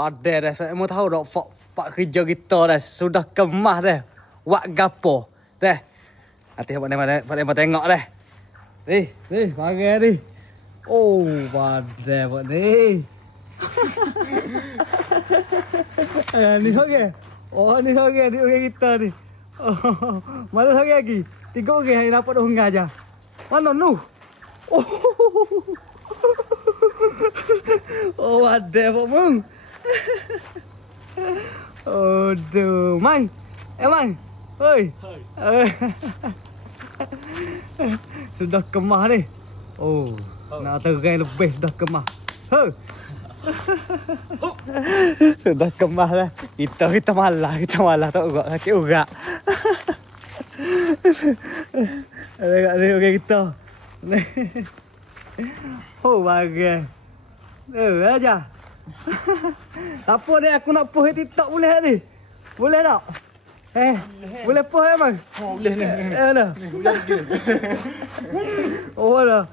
Padai dah. Saya mau tahu dah pak kerja kita dah. Sudah kemah dah. Wak gapo. Dah. Nanti pak tengok dah. Ni, mari ni. Oh, padai pak ni. Ni okey. Oh, ni okey. Ni okey kita ni. Oh, mana okey lagi? 3 orang yang dapat dah aja. Mana nu? Oh. Oh, ada Pak Mung. Aduh, Mang. Mang. Oi. Sudah kemah ni. Oh, nak terai lebih dah kemah. Sudah kemah lah. Kita malah tak urat sakit urat. Tengok ni orang kita. Oh, bagai. Aja. Apa ni aku nak post TikTok boleh ni? Boleh tak? Boleh post Bang? Oh, boleh ni. Mana? Oh, lah.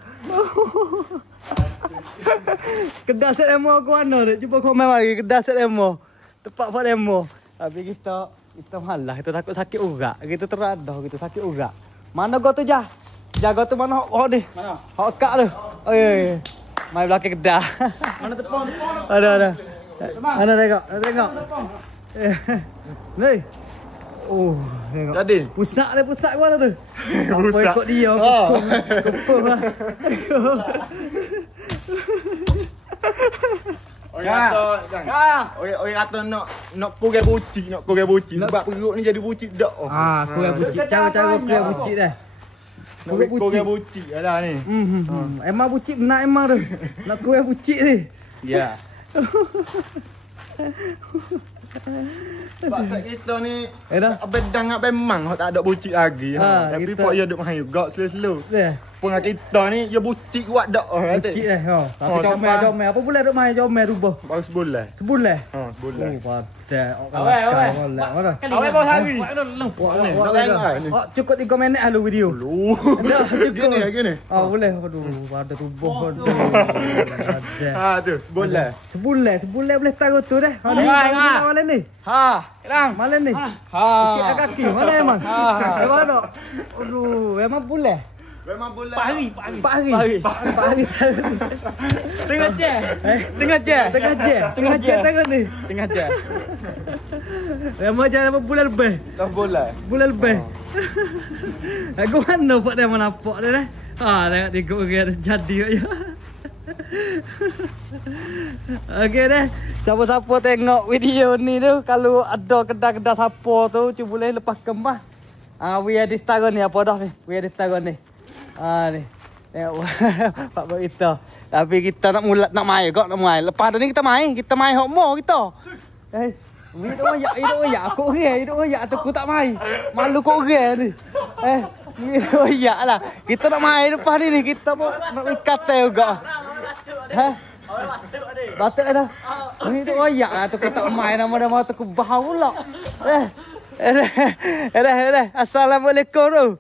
Kedah set demo aku mana tu? Cuba komen mari kedah set demo. Tempat buat demo. Tapi kita malah, kita takut sakit urat. Kita teradah, kita sakit urat. Mana kau tu Jah? Jaga tu mana hok ni? Mana? Hok kak tu. Oi. Mai belakang kedah. Mana tepung? Ada. Mana tengok? Ni. Oh, tengok. Jadi. Pusat ke mana tu? Apa ikut dia? Kopong lah. Orang kata nak kurang bucik, sebab perut ni jadi bucik dak. Kurang bucik. Cara kurang bucik dah. Kurang bucik dah ni. Emang bucik benar emang tu. Nak kurang bucik ni. Ya. Sebab set kita ni bedang ngak memang tak ada bucik lagi. Tapi pok dia duk main juga slow. Pun kita ni dia bucik kuat dak. Bucik dah. Tapi comel. Apa bulan duk main comel rubah? Baru sebulan. Sebulan? Sebulan. Oh, padat. Awal bos hari. Cukup 3 minit halu video. Gini. Boleh. Aduh, pada tubuh. Tu, sebulan. Sebulan boleh taruh tu dah. Malam ni. Malam ni. Sikit kaki. Mana emang? Mana? Aduh, memang bulan. Memang bulan. Pak hari. Tengah jam. Tengah jam taruh ni. Tengah jam. Memang jangan bulan lebih. Bulan lebih. Aku mana pak dia nampak dia dah. Tengok orang jadi je. Okey dah. Siapa-siapa tengok video ni tu, kalau ada kedai-kedai siapa tu, cuba boleh lepas kemah. We ada taruh ni apa dah ni? We ada taruh ni. Ni. Tengok Pak Bok kita. Tapi kita nak main kok, nak main. Lepas ni kita main hok mo kita. Hidup oyak aku orang, hidup oyak tu aku tak main. Malu kau orang ni. Hidup oyak lah. Kita nak main lepas ni kita pun nak ikat juga. Batuk dah. Hidup oyak lah tu aku tak main nama tu aku bau pula. Assalamualaikum tu.